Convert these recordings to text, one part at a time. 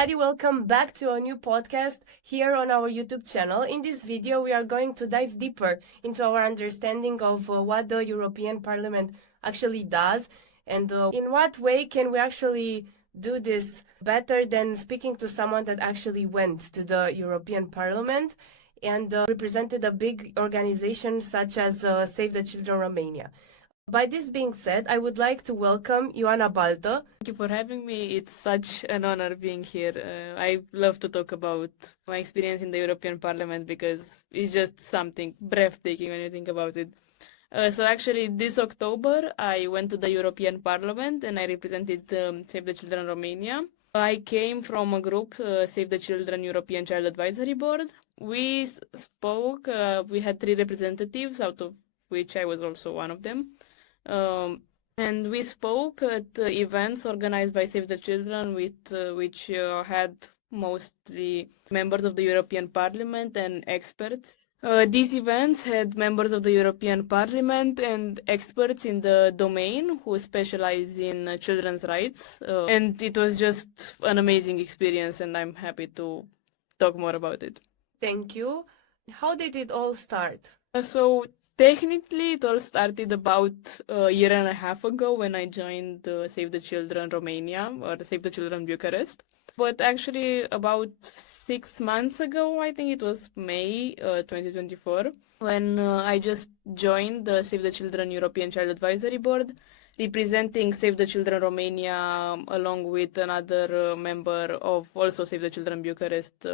everybody, welcome back to a new podcast here on our YouTube channel. In this video we are going to dive deeper into our understanding of what the European Parliament actually does and in what way can we actually do this better than speaking to someone that actually went to the European Parliament and represented a big organization such as Save the Children Romania. By this being said, I would like to welcome Ioana Baltă. Thank you for having me. It's such an honor being here. I love to talk about my experience in the European Parliament because it's just something breathtaking when you think about it. So actually this October I went to the European Parliament and I represented Save the Children Romania. I came from a group, Save the Children European Child Advisory Board. We spoke, we had 3 representatives, out of which I was also one of them. And we spoke at events organized by Save the Children, which had mostly members of the European Parliament and experts. These events had members of the European Parliament and experts in the domain who specialize in children's rights. And it was just an amazing experience and I'm happy to talk more about it. Thank you. How did it all start? So technically, it all started about a year and a half ago when I joined Save the Children Romania or Save the Children Bucharest. But actually, about 6 months ago, I think it was May 2024, when I just joined the Save the Children European Child Advisory Board, representing Save the Children Romania along with another member of also Save the Children Bucharest.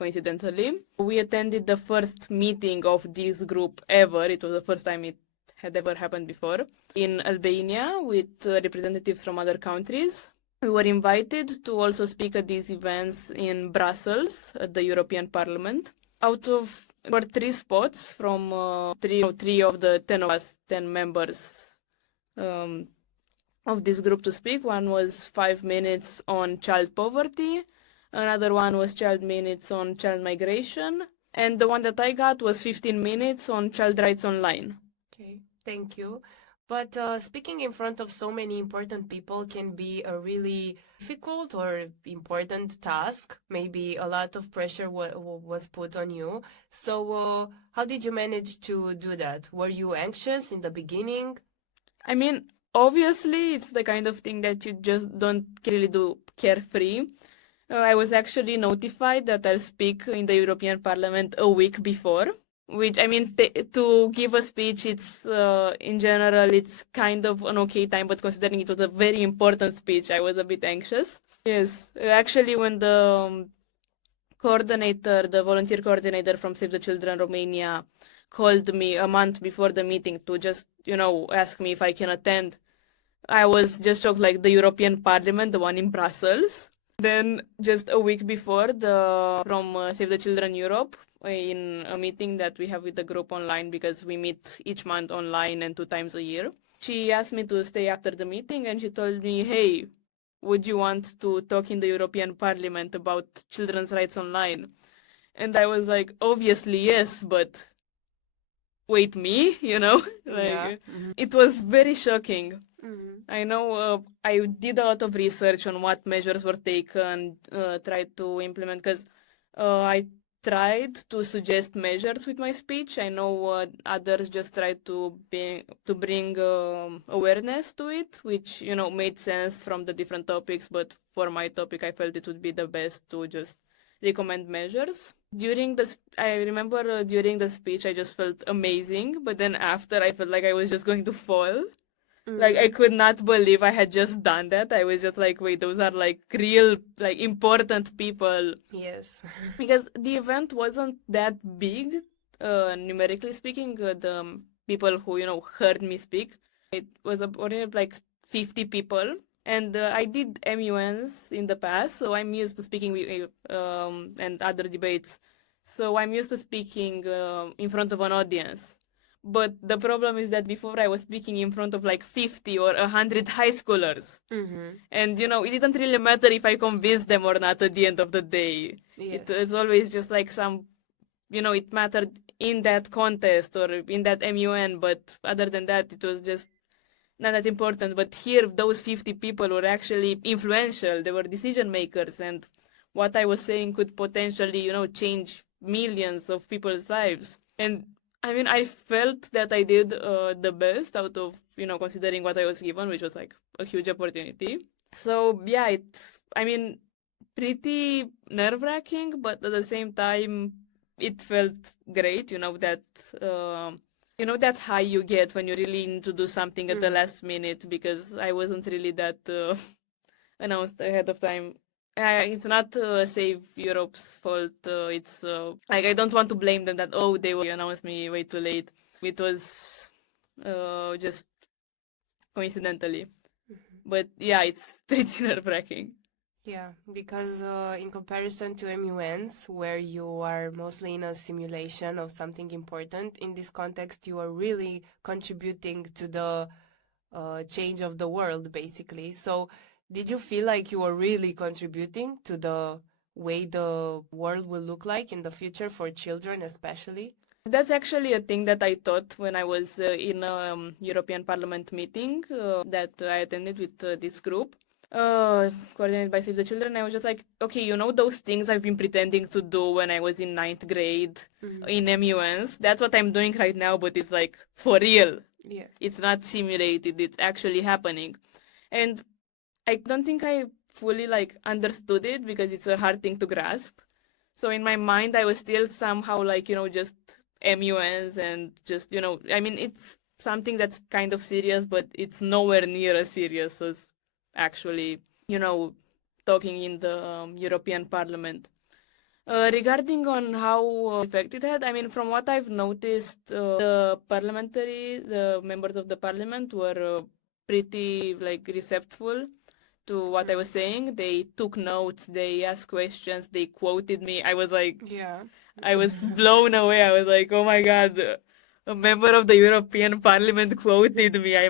Coincidentally, we attended the first meeting of this group ever. It was the first time it had ever happened before in Albania with representatives from other countries. We were invited to also speak at these events in Brussels at the European Parliament. Out of 3 spots from 3 of the 10 of us, 10 members of this group to speak. One was 5 minutes on child poverty. Another one was child minutes on child migration. And the one that I got was 15 minutes on child rights online. Okay, thank you. But speaking in front of so many important people can be a really difficult or important task. Maybe a lot of pressure was put on you. So how did you manage to do that? Were you anxious in the beginning? I mean, obviously, it's the kind of thing that you just don't really do carefree. I was actually notified that I'll speak in the European Parliament a week before, which, I mean, to give a speech, it's, in general, it's kind of an okay time, but considering it was a very important speech, I was a bit anxious. Yes, actually, when the coordinator, the volunteer coordinator from Save the Children Romania called me a month before the meeting to just, ask me if I can attend, I was just shocked, like the European Parliament, the one in Brussels. Then just a week before, from Save the Children Europe, in a meeting that we have with the group online because we meet each month online and 2 times a year, she asked me to stay after the meeting and she told me, hey, would you want to talk in the European Parliament about children's rights online? And I was like, obviously yes, but wait, me, Yeah. It was very shocking. Mm-hmm. I know I did a lot of research on what measures were taken, tried to implement, because I tried to suggest measures with my speech. I know others just tried to bring awareness to it, which, made sense from the different topics, but for my topic, I felt it would be the best to just recommend measures. I remember during the speech, I just felt amazing, but then after, I felt like I was just going to fall. Like, I could not believe I had just done that. I was just like, wait, those are like real, like important people. Yes. Because the event wasn't that big, numerically speaking, the people who, heard me speak. It was only like 50 people. And I did MUNs in the past, so I'm used to speaking and other debates. So I'm used to speaking in front of an audience. But the problem is that before I was speaking in front of like 50 or 100 high schoolers. Mm-hmm. And, it didn't really matter if I convinced them or not at the end of the day. Yes. It's always just like some, it mattered in that contest or in that MUN. But other than that, it was just not that important. But here, those 50 people were actually influential. They were decision makers. And what I was saying could potentially, change millions of people's lives. And I mean, I felt that I did the best out of, considering what I was given, which was like a huge opportunity. So yeah, it's, I mean, pretty nerve-wracking, but at the same time, it felt great, that high you get when you really need to do something at the last minute, because I wasn't really that announced ahead of time. It's not Save Europe's fault. It's like, I don't want to blame them that, they announced me way too late. It was just coincidentally. But yeah, it's pretty nerve-wracking. Yeah, because in comparison to MUNs, where you are mostly in a simulation of something important, in this context, you are really contributing to the change of the world, basically. So did you feel like you were really contributing to the way the world will look like in the future for children, especially? That's actually a thing that I thought when I was in a European Parliament meeting that I attended with this group. Coordinated by Save the Children. I was just like, okay, those things I've been pretending to do when I was in 9th grade in MUNs, that's what I'm doing right now, but it's like for real. Yeah. It's not simulated, it's actually happening. And I don't think I fully understood it, because it's a hard thing to grasp. So in my mind, I was still somehow just MUNs and just, I mean, it's something that's kind of serious, but it's nowhere near as serious as actually, talking in the European Parliament. Regarding on how effect it had, I mean, from what I've noticed, the members of the parliament were pretty receptive to what I was saying. They took notes, they asked questions, they quoted me. I was like, yeah, I was blown away. I was like, oh my God, a member of the European Parliament quoted me. I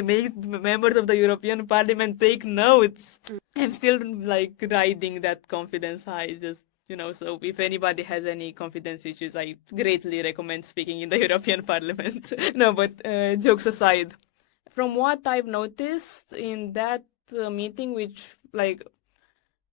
made members of the European Parliament take notes. I'm still riding that confidence high, just, so if anybody has any confidence issues, I greatly recommend speaking in the European Parliament. No, but jokes aside, from what I've noticed in that meeting, which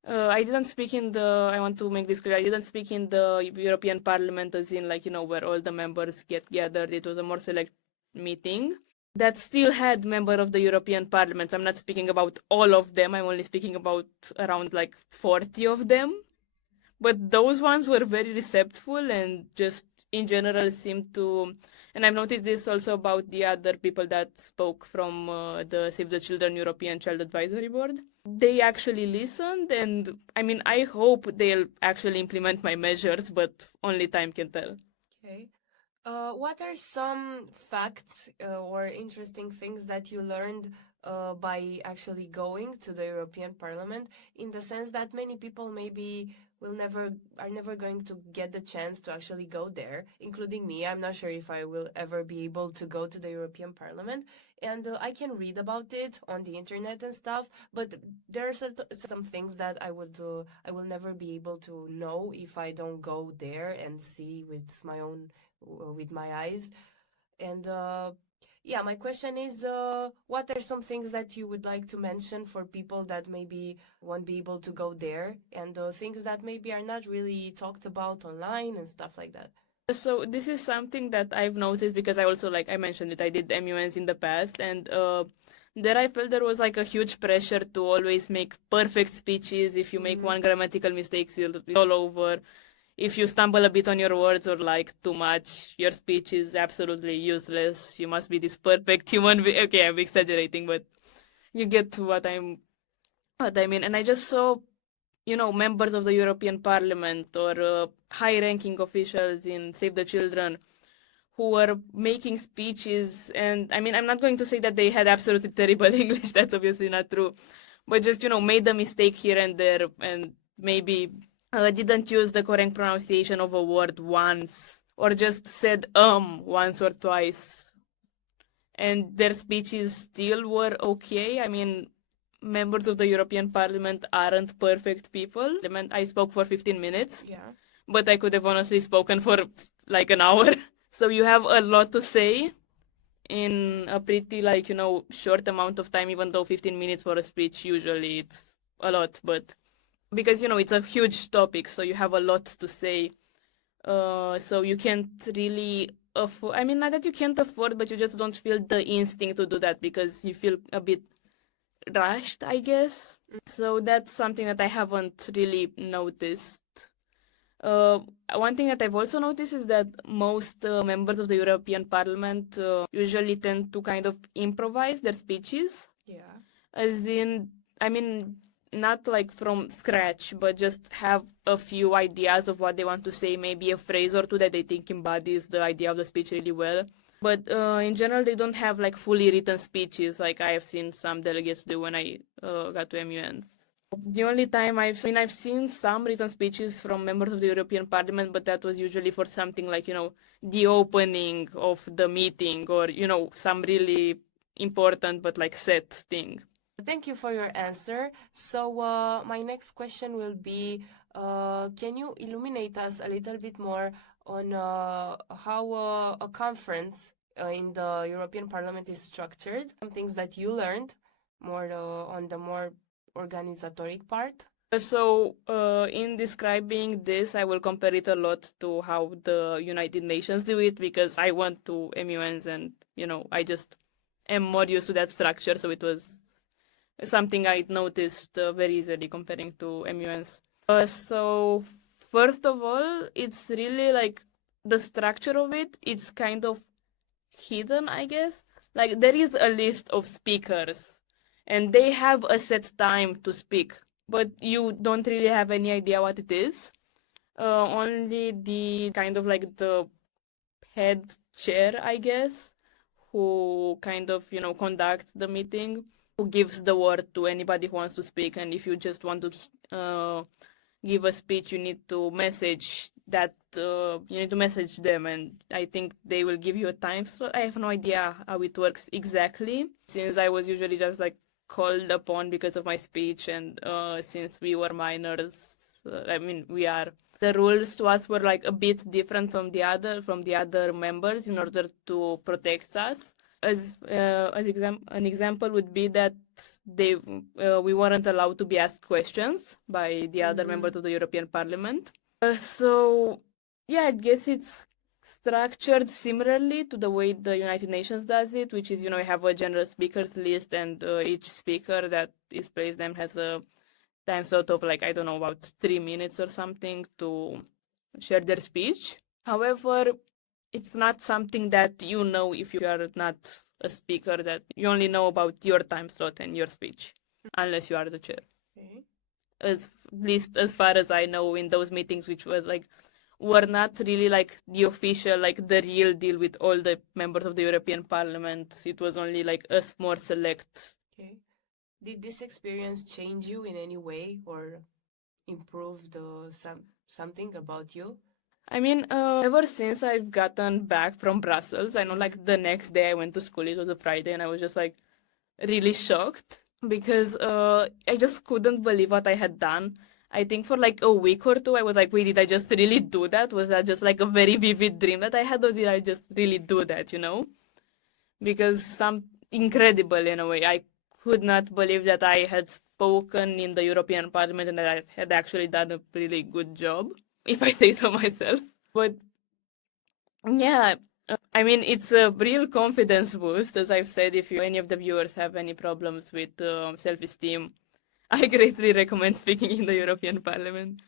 I didn't speak in I want to make this clear, I didn't speak in the European Parliament as in where all the members get gathered. It was a more select meeting that still had member of the European Parliament. I'm not speaking about all of them. I'm only speaking about around 40 of them. But those ones were very receptive and just in general seemed to, and I've noticed this also about the other people that spoke from the Save the Children European Child Advisory Board. They actually listened, and I mean, I hope they'll actually implement my measures, but only time can tell. Okay. What are some facts or interesting things that you learned by actually going to the European Parliament, in the sense that many people maybe are never going to get the chance to actually go there, including me. I'm not sure if I will ever be able to go to the European Parliament, and I can read about it on the internet and stuff, but there are some things that I will never be able to know if I don't go there and see with my eyes. And yeah, my question is, what are some things that you would like to mention for people that maybe won't be able to go there, and things that maybe are not really talked about online and stuff like that? So this is something that I've noticed, because I also, I mentioned it, I did MUNs in the past, and there I felt there was a huge pressure to always make perfect speeches. If you make one grammatical mistake, it's all over. If you stumble a bit on your words or too much, your speech is absolutely useless. You must be this perfect human being. Okay, I'm exaggerating, but you get what I mean. And I just saw, members of the European Parliament or high-ranking officials in Save the Children who were making speeches. And I mean, I'm not going to say that they had absolutely terrible English. That's obviously not true. But just, made a mistake here and there, and maybe didn't use the correct pronunciation of a word once, or just said once or twice, and their speeches still were okay. I mean, members of the European Parliament aren't perfect people. I spoke for 15 minutes, Yeah. but I could have honestly spoken for an hour. So you have a lot to say in a pretty short amount of time, even though 15 minutes for a speech, usually it's a lot, but because, it's a huge topic, so you have a lot to say. So you can't really afford, I mean, not that you can't afford, but you just don't feel the instinct to do that because you feel a bit rushed, I guess. So that's something that I haven't really noticed. One thing that I've also noticed is that most members of the European Parliament usually tend to kind of improvise their speeches. Yeah. As in, I mean, not like from scratch, but just have a few ideas of what they want to say, maybe a phrase or two that they think embodies the idea of the speech really well. But in general, they don't have like fully written speeches like I have seen some delegates do when I got to MUN. The only time I've seen some written speeches from members of the European Parliament, but that was usually for something like, the opening of the meeting or, some really important but like set thing. Thank you for your answer. So my next question will be, can you illuminate us a little bit more on how a conference in the European Parliament is structured? Some things that you learned more on the more organizatoric part. So in describing this, I will compare it a lot to how the United Nations do it because I went to MUNs and, I just am more used to that structure. So it was something I noticed very easily comparing to MUNs. So first of all, it's really like the structure of it, it's kind of hidden, I guess. Like there is a list of speakers and they have a set time to speak, but you don't really have any idea what it is. Only the kind of like the head chair, I guess, who kind of, conducts the meeting, who gives the word to anybody who wants to speak. And if you just want to give a speech, you need to message that, you need to message them. And I think they will give you a time slot. I have no idea how it works exactly, since I was usually just like called upon because of my speech. And since we were minors, we are. The rules to us were like a bit different from the other members in order to protect us. An example would be that we weren't allowed to be asked questions by the other members of the European Parliament. So yeah, I guess it's structured similarly to the way the United Nations does it, which is, you have a general speakers list and each speaker that is placed them has a time slot of like, I don't know, about 3 minutes or something to share their speech. However, it's not something that if you are not a speaker, that you only know about your time slot and your speech, unless you are the chair. Okay. At least as far as I know, in those meetings, which was like, were not really like the official, like the real deal with all the members of the European Parliament. It was only like a more select. Okay. Did this experience change you in any way or improve something about you? I mean, ever since I've gotten back from Brussels, I know like the next day I went to school, it was a Friday, and I was just like really shocked because I just couldn't believe what I had done. I think for like a week or two, I was like, wait, did I just really do that? Was that just like a very vivid dream that I had, or did I just really do that, Because some incredible in a way. I could not believe that I had spoken in the European Parliament and that I had actually done a really good job, if I say so myself. But yeah, I mean, it's a real confidence boost. As I've said, if any of the viewers have any problems with self-esteem, I greatly recommend speaking in the European Parliament.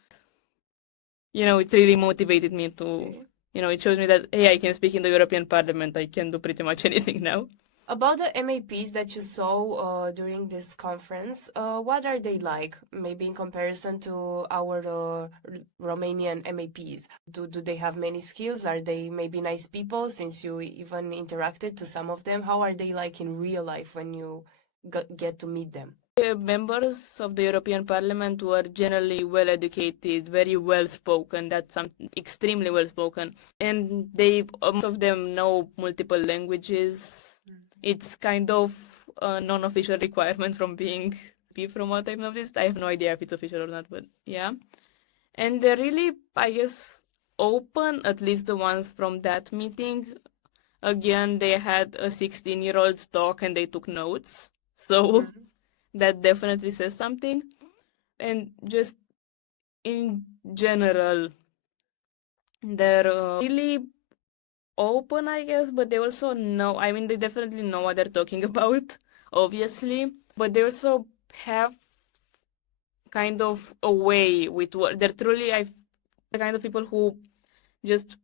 It really motivated me to, it shows me that, hey, I can speak in the European Parliament. I can do pretty much anything now. About the MAPs that you saw during this conference, what are they like? Maybe in comparison to our Romanian MAPs. Do they have many skills? Are they maybe nice people, since you even interacted to some of them? How are they like in real life when you get to meet them? Members of the European Parliament were generally well educated, very well spoken. That's extremely well spoken, and most of them know multiple languages. It's kind of a non-official requirement from what I've noticed. I have no idea if it's official or not, but yeah. And they're really, I guess, open, at least the ones from that meeting. Again, they had a 16-year-old talk and they took notes. So that definitely says something. And just in general, they're really open, I guess, but they also know, I mean, they definitely know what they're talking about, obviously, but they also have kind of a way with what they're truly, the kind of people who just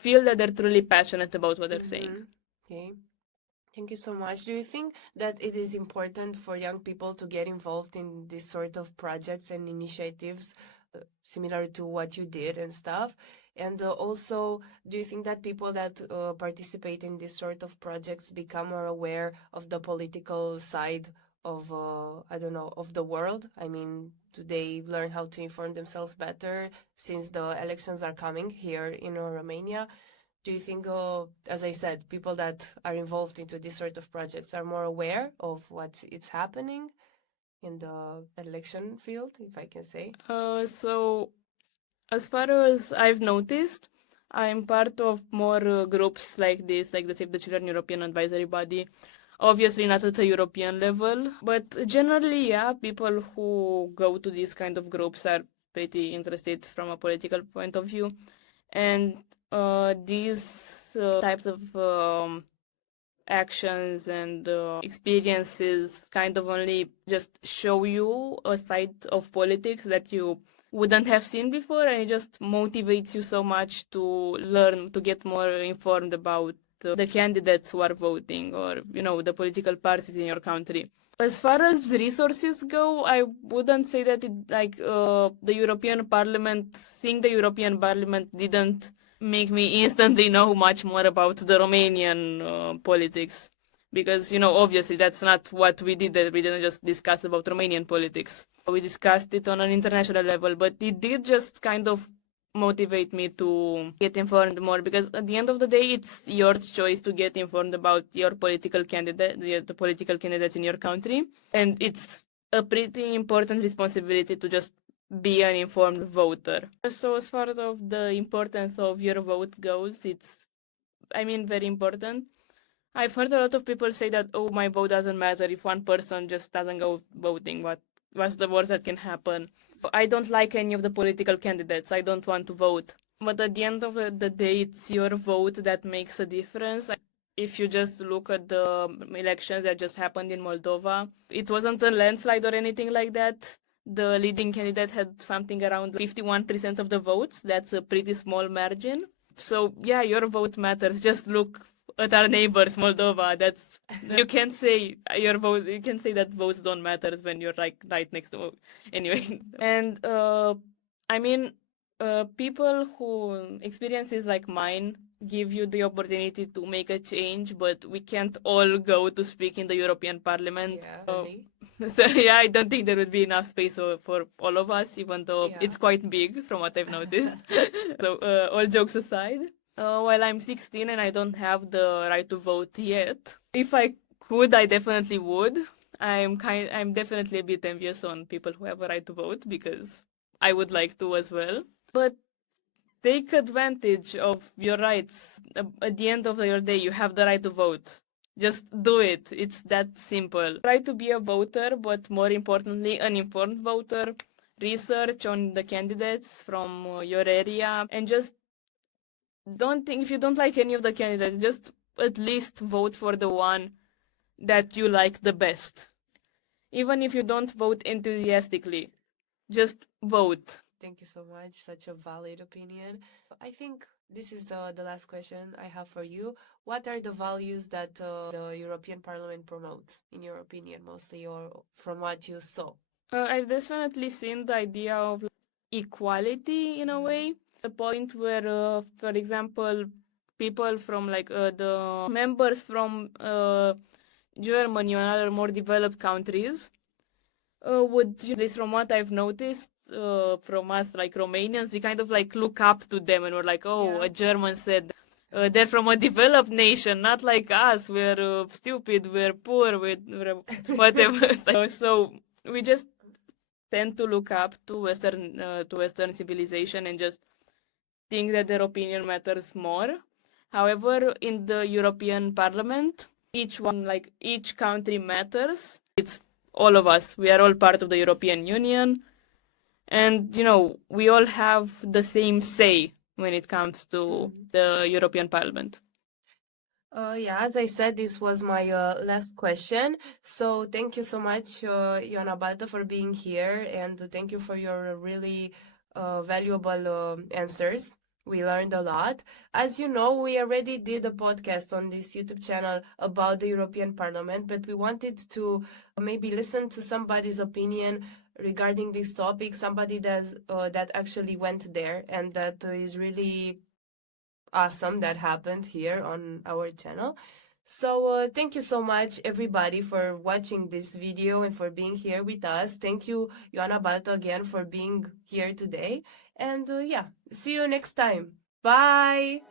feel that they're truly passionate about what they're saying. Okay. Thank you so much. Do you think that it is important for young people to get involved in this sort of projects and initiatives similar to what you did and stuff? And also, do you think that people that participate in this sort of projects become more aware of the political side of, I don't know, of the world? I mean, do they learn how to inform themselves better since the elections are coming here in Romania? Do you think, as I said, people that are involved into this sort of projects are more aware of what is happening in the election field, if I can say? So, as far as I've noticed, I'm part of more groups like this, like the Save the Children European Advisory Body. Obviously not at a European level, but generally, yeah, people who go to these kind of groups are pretty interested from a political point of view. And these types of actions and experiences kind of only just show you a side of politics that you wouldn't have seen before, and it just motivates you so much to learn, to get more informed about the candidates who are voting, or, you know, the political parties in your country. As far as resources go, I wouldn't say that the European Parliament, seeing the European Parliament didn't make me instantly know much more about the Romanian politics. Because, you know, obviously that's not what we did. We didn't just discuss about Romanian politics. We discussed it on an international level, but it did just kind of motivate me to get informed more, because at the end of the day, it's your choice to get informed about your political candidate, the political candidates in your country. And it's a pretty important responsibility to just be an informed voter. So as far as the importance of your vote goes, it's, I mean, very important. I've heard a lot of people say that, oh, my vote doesn't matter if one person just doesn't go voting. What's the worst that can happen? I don't like any of the political candidates. I don't want to vote. But at the end of the day, it's your vote that makes a difference. If you just look at the elections that just happened in Moldova, it wasn't a landslide or anything like that. The leading candidate had something around 51% of the votes. That's a pretty small margin. So yeah, your vote matters. Just look at our neighbors, Moldova. You can say your vote. You can say that votes don't matter when you're right next to. Anyway, and I mean, people who experiences like mine give you the opportunity to make a change, but we can't all go to speak in the European Parliament. Yeah, so yeah, I don't think there would be enough space for all of us, even though it's quite big from what I've noticed. So all jokes aside. While I'm 16 and I don't have the right to vote yet, if I could, I definitely would. I'm definitely a bit envious on people who have a right to vote, because I would like to as well. But take advantage of your rights. At the end of your day, you have the right to vote. Just do it. It's that simple. Try to be a voter, but more importantly, an informed voter. Research on the candidates from your area, and just don't think, if you don't like any of the candidates, just at least vote for the one that you like the best. Even if you don't vote enthusiastically, just vote. Thank you so much. Such a valid opinion. I think this is the last question I have for you. What are the values that the European Parliament promotes, in your opinion, mostly, or from what you saw? I've definitely seen the idea of equality in a way. The point where, for example, people from the members from Germany or other more developed countries would, at least from what I've noticed, from us like Romanians, we kind of like look up to them, and we're like, oh, a German said they're from a developed nation, not like us. We're stupid, we're poor, we're whatever. So we just tend to look up to Western civilization and just think that their opinion matters more. However, in the European Parliament, each country matters. It's all of us. We are all part of the European Union. And, we all have the same say when it comes to the European Parliament. Yeah, as I said, this was my last question. So thank you so much, Ioana Baltă, for being here, and thank you for your really valuable answers. We learned a lot. As you know, we already did a podcast on this YouTube channel about the European Parliament, but we wanted to maybe listen to somebody's opinion regarding this topic, somebody that actually went there and that is really awesome that happened here on our channel. So thank you so much, everybody, for watching this video and for being here with us. Thank you, Ioana Baltă, again for being here today. And yeah, see you next time. Bye!